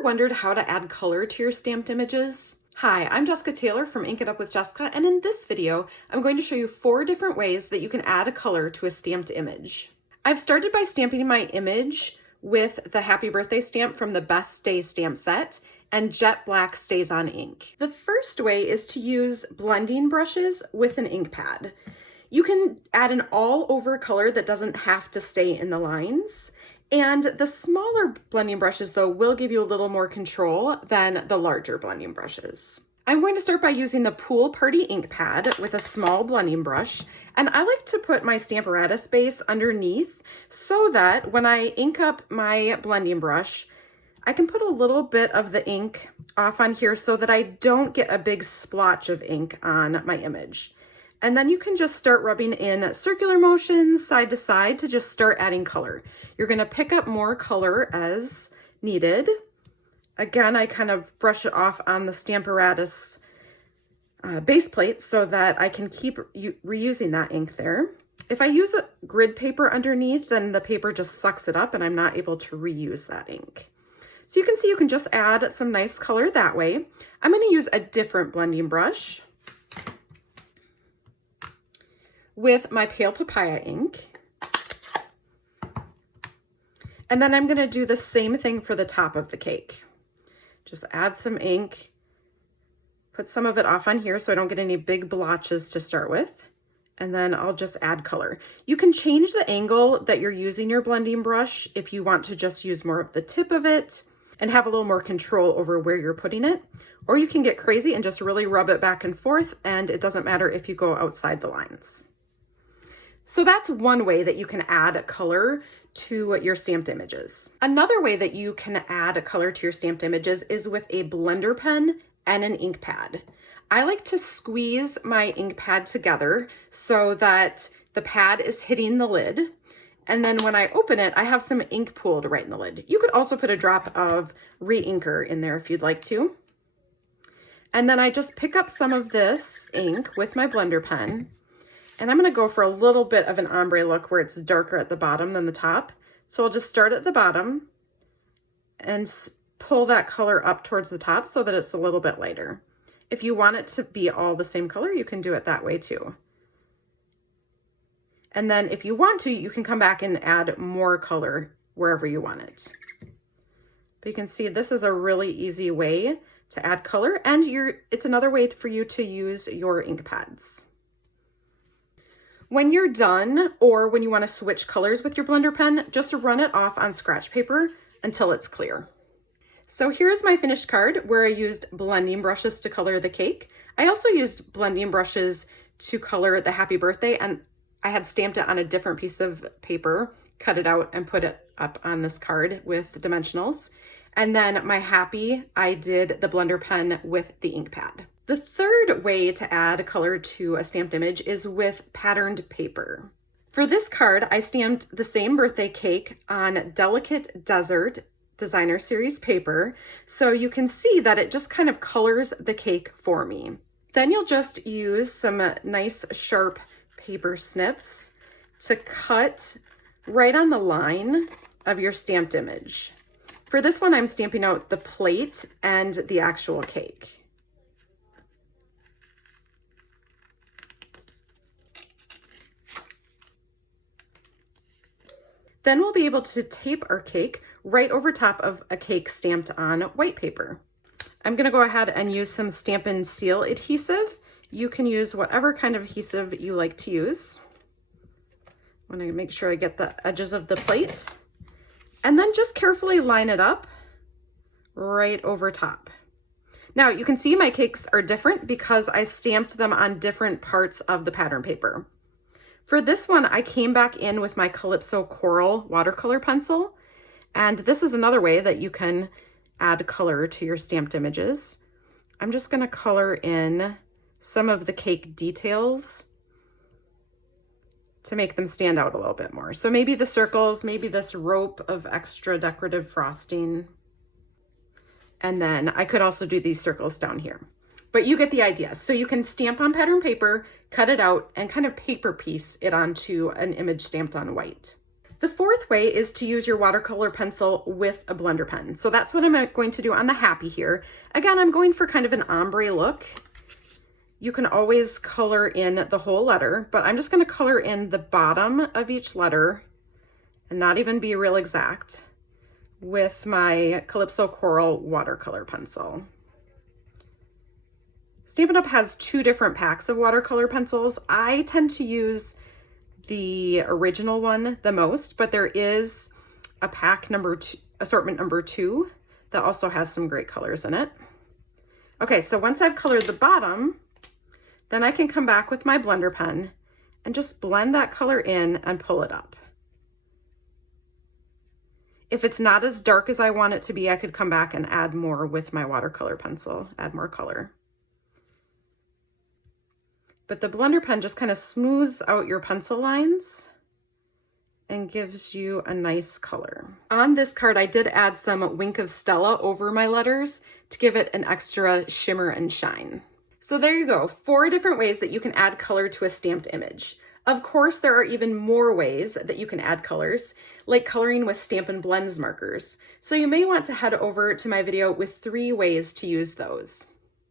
ever wondered how to add color to your stamped images? Hi, I'm Jessica Taylor from Ink It Up with Jessica, and in this video, I'm going to show you 4 different ways that you can add a color to a stamped image. I've started by stamping my image with the Happy Birthday stamp from the Best Day stamp set and Jet Black StazOn ink. The first way is to use blending brushes with an ink pad. You can add an all-over color that doesn't have to stay in the lines. And the smaller blending brushes, though, will give you a little more control than the larger blending brushes. I'm going to start by using the Pool Party ink pad with a small blending brush. And I like to put my Stamparatus base underneath so that when I ink up my blending brush, I can put a little bit of the ink off on here so that I don't get a big splotch of ink on my image. And then you can just start rubbing in circular motions side to side to just start adding color. You're gonna pick up more color as needed. Again, I kind of brush it off on the Stamparatus base plate so that I can keep reusing that ink there. If I use a grid paper underneath, then the paper just sucks it up and I'm not able to reuse that ink. So you can see you can just add some nice color that way. I'm gonna use a different blending brush with my Pale Papaya ink. And then I'm gonna do the same thing for the top of the cake. Just add some ink, put some of it off on here so I don't get any big blotches to start with. And then I'll just add color. You can change the angle that you're using your blending brush if you want to just use more of the tip of it and have a little more control over where you're putting it. Or you can get crazy and just really rub it back and forth, and it doesn't matter if you go outside the lines. So that's one way that you can add color to your stamped images. Another way that you can add a color to your stamped images is with a blender pen and an ink pad. I like to squeeze my ink pad together so that the pad is hitting the lid. And then when I open it, I have some ink pooled right in the lid. You could also put a drop of re-inker in there if you'd like to. And then I just pick up some of this ink with my blender pen. And I'm gonna go for a little bit of an ombre look where it's darker at the bottom than the top. So I'll just start at the bottom and pull that color up towards the top so that it's a little bit lighter. If you want it to be all the same color, you can do it that way too. And then if you want to, you can come back and add more color wherever you want it. But you can see this is a really easy way to add color, and it's another way for you to use your ink pads. When you're done, or when you want to switch colors with your blender pen, just run it off on scratch paper until it's clear. So here's my finished card where I used blending brushes to color the cake. I also used blending brushes to color the Happy Birthday, and I had stamped it on a different piece of paper, cut it out and put it up on this card with dimensionals. And then my Happy, I did the blender pen with the ink pad. The third way to add color to a stamped image is with patterned paper. For this card, I stamped the same birthday cake on Delicate Desert Designer Series paper, so you can see that it just kind of colors the cake for me. Then you'll just use some nice sharp paper snips to cut right on the line of your stamped image. For this one, I'm stamping out the plate and the actual cake. Then we'll be able to tape our cake right over top of a cake stamped on white paper. I'm gonna go ahead and use some Stampin' Seal adhesive. You can use whatever kind of adhesive you like to use. I wanna make sure I get the edges of the plate. And then just carefully line it up right over top. Now you can see my cakes are different because I stamped them on different parts of the pattern paper. For this one, I came back in with my Calypso Coral watercolor pencil. And this is another way that you can add color to your stamped images. I'm just gonna color in some of the cake details to make them stand out a little bit more. So maybe the circles, maybe this rope of extra decorative frosting. And then I could also do these circles down here. But you get the idea. So you can stamp on pattern paper, cut it out, and kind of paper piece it onto an image stamped on white. The fourth way is to use your watercolor pencil with a blender pen. So that's what I'm going to do on the happy here. Again, I'm going for kind of an ombre look. You can always color in the whole letter, but I'm just going to color in the bottom of each letter and not even be real exact with my Calypso Coral watercolor pencil. Stampin' Up! Has two different packs of watercolor pencils. I tend to use the original one the most, but there is a pack number 2, assortment number 2, that also has some great colors in it. Okay, so once I've colored the bottom, then I can come back with my blender pen and just blend that color in and pull it up. If it's not as dark as I want it to be, I could come back and add more with my watercolor pencil, add more color. But the blender pen just kind of smooths out your pencil lines and gives you a nice color. On this card, I did add some Wink of Stella over my letters to give it an extra shimmer and shine. So there you go, 4 different ways that you can add color to a stamped image. Of course, there are even more ways that you can add colors, like coloring with Stampin' Blends markers. So you may want to head over to my video with 3 ways to use those.